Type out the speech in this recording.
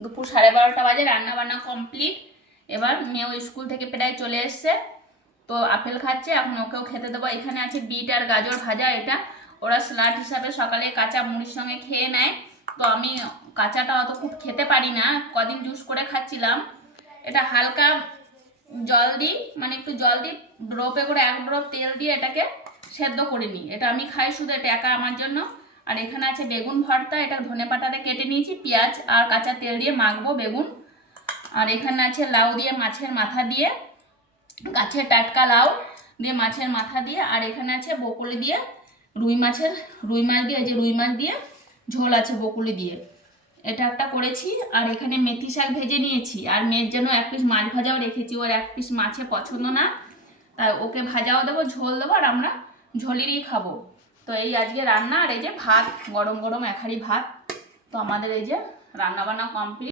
দুপুর 12:30 বাজে, রান্না বান্না কমপ্লিট। এবার মেয়েও স্কুল থেকে প্রায় চলে এসছে, তো আপেল খাচ্ছে, এখন ওকেও খেতে দেবো। এখানে আছে বিট আর গাজর ভাজা, এটা ওরা স্যালাড হিসাবে সকালে কাঁচা মুড়ির সঙ্গে খেয়ে নেয়। তো আমি কাঁচাটা অত খুব খেতে পারি না, কদিন জুস করে খাচ্ছিলাম। এটা হালকা জল দিই, মানে একটু জল দিই, ড্রপে করে 1 ড্রপ তেল দিয়ে এটাকে সেদ্ধ করে নিই। এটা আমি খাই শুধু, এটা একা আমার জন্য। আর এখানে আছে বেগুন ভর্তা, এটা ধনেপাতাটা কেটে নিয়েছি, পেঁয়াজ আর কাঁচা তেল দিয়ে মাখবো বেগুন। আর এখানে আছে লাউ দিয়ে মাছের মাথা দিয়ে, গাছের টাটকা লাউ দিয়ে মাছের মাথা দিয়ে। আর এখানে আছে বকুলি দিয়ে রুই মাছ দিয়ে, যে রুই মাছ দিয়ে ঝোল আছে বকুলি দিয়ে, এটা একটা করেছি। আর এখানে মেথি শাক ভেজে নিয়েছি, আর মেয়ের জন্য 1 পিস মাছ ভাজাও রেখেছি। ওর 1 পিস মাছে পছন্দ না, তাই ওকে ভাজাও দেবো, ঝোল দেবো, আর আমরা ঝোলেরই খাবো। তো এই আজকে রান্না। আর এই যে ভাত, গরম গরম 1 হাঁড়ি ভাত। তো আমাদের এই যে রান্না বান্না কমপ্লিট।